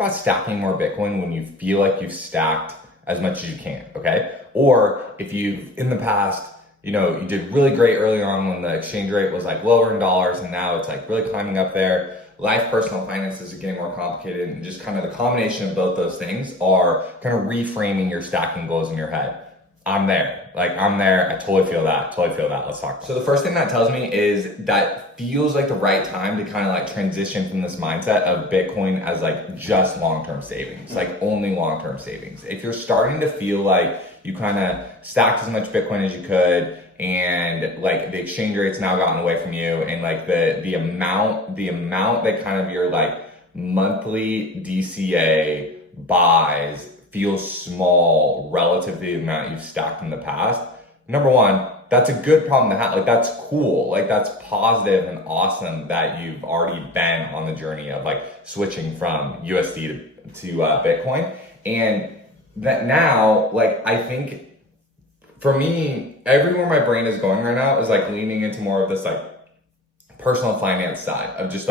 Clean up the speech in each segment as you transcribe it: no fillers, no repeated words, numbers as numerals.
about stacking more Bitcoin when you feel like you've stacked as much as you can, okay? Or if you've, in the past, you did really great early on when the exchange rate was like lower in dollars and now it's like really climbing up there. Life, personal finances are getting more complicated, and just kind of the combination of both those things are kind of reframing your stacking goals in your head. I'm there. I'm there. I totally feel that. Let's talk. So the first thing that tells me is that feels like the right time to kind of transition from this mindset of Bitcoin as just long-term savings, only long-term savings. If you're starting to feel like you kind of stacked as much Bitcoin as you could, and the exchange rate's now gotten away from you, and the amount that kind of your monthly DCA buys feels small relative to the amount you've stacked in the past. Number one, that's a good problem to have. That's cool. That's positive and awesome that you've already been on the journey of switching from USD to Bitcoin. And that now, I think for me, everywhere my brain is going right now is leaning into more of this personal finance side of just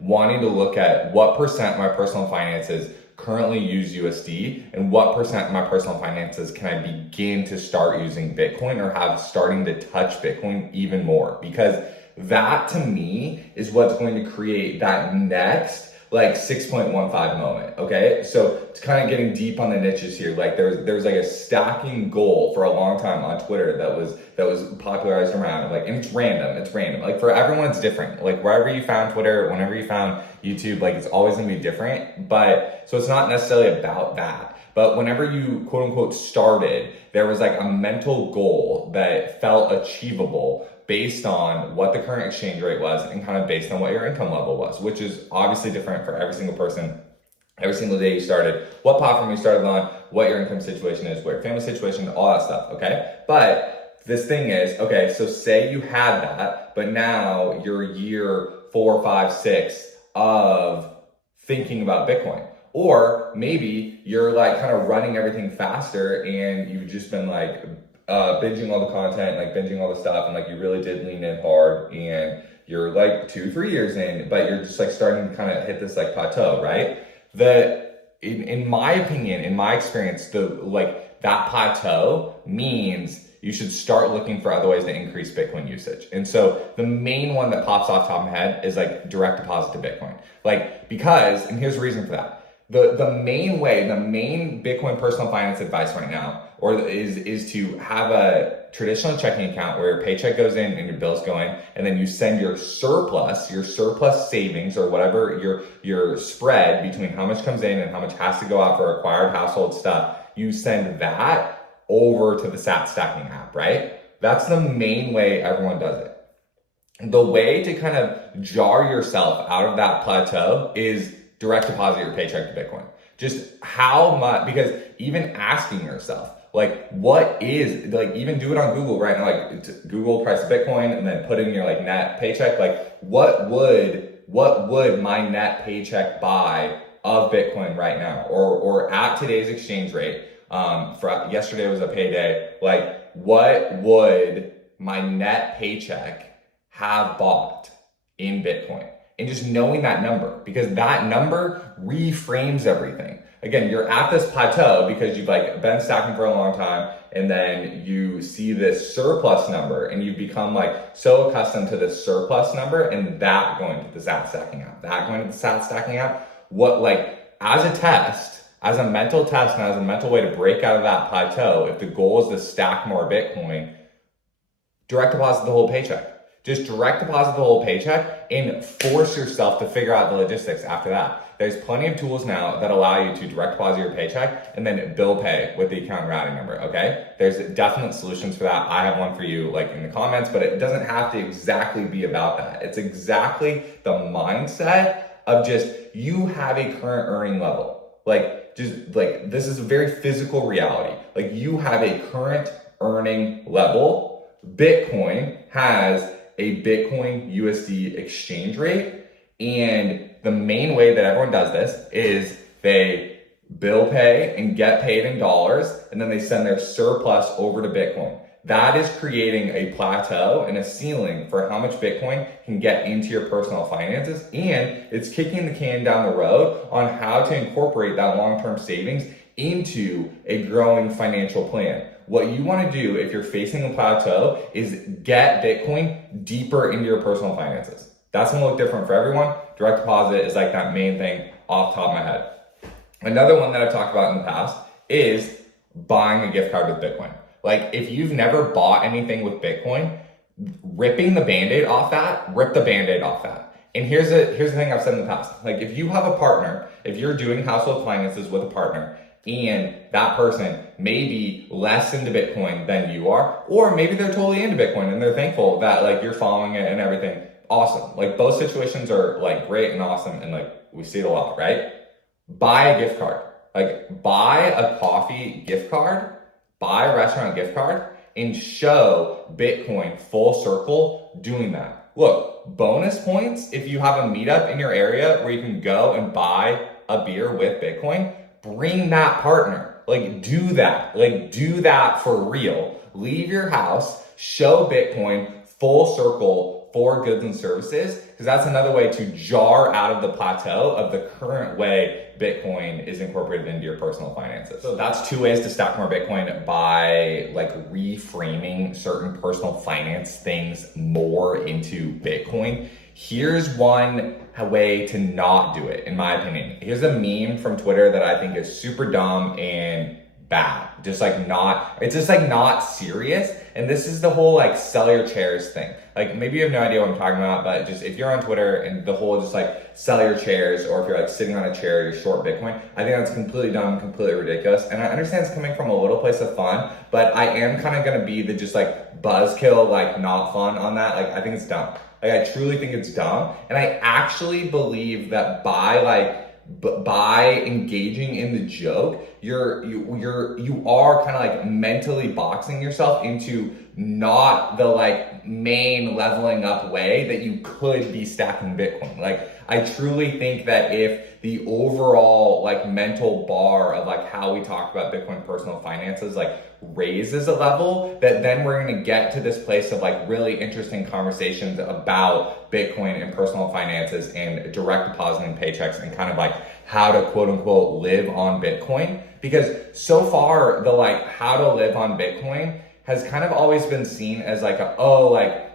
wanting to look at what percent of my personal finances currently use USD and what percent of my personal finances can I begin to start using Bitcoin or have starting to touch Bitcoin even more, because that to me is what's going to create that next 6.15 moment. Okay, so it's kind of getting deep on the niches here. There's a stacking goal for a long time on Twitter that was popularized around and it's random. For everyone it's different. Wherever you found Twitter, whenever you found YouTube, it's always gonna be different. But so it's not necessarily about that. But whenever you quote unquote started, there was a mental goal that felt achievable based on what the current exchange rate was and kind of based on what your income level was, which is obviously different for every single person, every single day you started, what platform you started on, what your income situation is, what your family situation, all that stuff, okay? But this thing is, okay, so say you had that, but now you're year 4, 5, 6 of thinking about Bitcoin. Or maybe you're kind of running everything faster and you've just been binging all the content, binging all the stuff, and you really did lean in hard, and you're 2-3 years in, but you're just starting to kind of hit this plateau, right? In my opinion, in my experience, that plateau means you should start looking for other ways to increase Bitcoin usage. And so the main one that pops off the top of my head is direct deposit to Bitcoin. Because, and here's the reason for that. The main Bitcoin personal finance advice right now is to have a traditional checking account where your paycheck goes in and your bills go in, and then you send your surplus savings, or whatever your spread between how much comes in and how much has to go out for required household stuff, you send that over to the SAT stacking app, right? That's the main way everyone does it. The way to kind of jar yourself out of that plateau is direct deposit your paycheck to Bitcoin. Just how much, because even asking yourself, what is, even do it on Google right now, Google price of Bitcoin and then put in your net paycheck, what would my net paycheck buy of Bitcoin right now? Or at today's exchange rate, for yesterday was a payday, what would my net paycheck have bought in Bitcoin? And just knowing that number, because that number reframes everything. Again, you're at this plateau because you've been stacking for a long time, and then you see this surplus number and you've become so accustomed to this surplus number, and that going to the SAT stacking app, what as a test, as a mental test and as a mental way to break out of that plateau, if the goal is to stack more Bitcoin, direct deposit the whole paycheck. Just direct deposit the whole paycheck and force yourself to figure out the logistics after that. There's plenty of tools now that allow you to direct deposit your paycheck and then bill pay with the account routing number, okay? There's definite solutions for that. I have one for you in the comments, but it doesn't have to exactly be about that. It's exactly the mindset of just you have a current earning level. This is a very physical reality. You have a current earning level. Bitcoin has a Bitcoin USD exchange rate, and the main way that everyone does this is they bill pay and get paid in dollars, and then they send their surplus over to Bitcoin. that is creating a plateau and a ceiling for how much Bitcoin can get into your personal finances. And it's kicking the can down the road on how to incorporate that long-term savings into a growing financial plan. What you want to do if you're facing a plateau is get Bitcoin deeper into your personal finances. That's going to look different for everyone. Direct deposit is like that main thing off the top of my head. Another one that I've talked about in the past is buying a gift card with Bitcoin. Like if you've never bought anything with Bitcoin, ripping the Band-Aid off that, rip the Band-Aid off that. And here's the thing I've said in the past. Like if you have a partner, if you're doing household finances with a partner, and that person may be less into Bitcoin than you are, or maybe they're totally into Bitcoin and they're thankful that like you're following it and everything. Awesome. Like both situations are like great and awesome, and like we see it a lot, right? Buy a gift card. Like buy a coffee gift card, buy a restaurant gift card, and show Bitcoin full circle doing that. Look, bonus points if you have a meetup in your area where you can go and buy a beer with Bitcoin. Bring that partner. Like do that. Like do that for real. Leave your house, show Bitcoin full circle for goods and services, because that's another way to jar out of the plateau of the current way Bitcoin is incorporated into your personal finances. So that's two ways to stack more Bitcoin, by like reframing certain personal finance things more into Bitcoin. Here's one way to not do it, in my opinion. Here's a meme from Twitter that I think is super dumb and bad. It's just like not serious. And this is the whole like sell your chairs thing. Like maybe you have no idea what I'm talking about, but just if you're on Twitter and the whole just like sell your chairs, or if you're like sitting on a chair, you're short Bitcoin, I think that's completely dumb, completely ridiculous. And I understand it's coming from a little place of fun, but I am kind of going to be the just like buzzkill, like not fun on that. Like I think it's dumb. Like I truly think it's dumb. And I actually believe that by engaging in the joke, you are kind of like mentally boxing yourself into not the like main leveling up way that you could be stacking Bitcoin. Like I truly think that if the overall like mental bar of like how we talk about Bitcoin personal finances like raises a level, that then we're going to get to this place of like really interesting conversations about Bitcoin and personal finances and direct depositing paychecks and kind of like how to quote unquote live on Bitcoin. Because so far the like how to live on Bitcoin has kind of always been seen as like like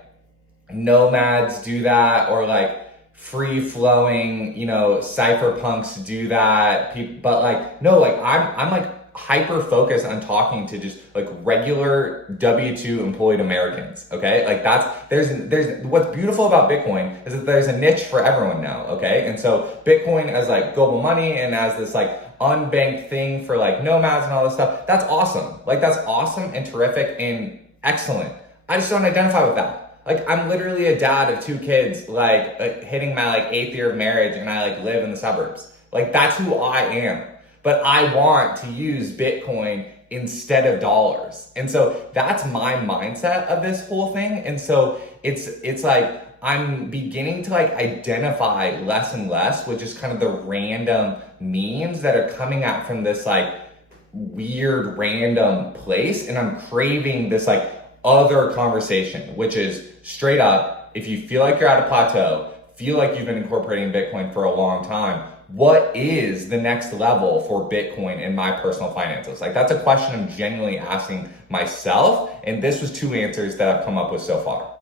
nomads do that, or like free flowing, cypherpunks do that. But like, no, like I'm like hyper focused on talking to just like regular W-2 employed Americans. Okay. Like there's what's beautiful about Bitcoin is that there's a niche for everyone now. Okay. And so Bitcoin as like global money and as this like unbanked thing for like nomads and all this stuff, that's awesome. Like that's awesome and terrific and excellent. I just don't identify with that. Like I'm literally a dad of 2 kids, like hitting my like 8th year of marriage, and I like live in the suburbs. Like that's who I am. But I want to use Bitcoin instead of dollars. And so that's my mindset of this whole thing. And so it's like I'm beginning to like identify less and less with just kind of the random memes that are coming out from this like weird random place. And I'm craving this like other conversation, which is straight up, if you feel like you're at a plateau, feel like you've been incorporating Bitcoin for a long time, what is the next level for Bitcoin in my personal finances? Like that's a question I'm genuinely asking myself. And this was 2 answers that I've come up with so far.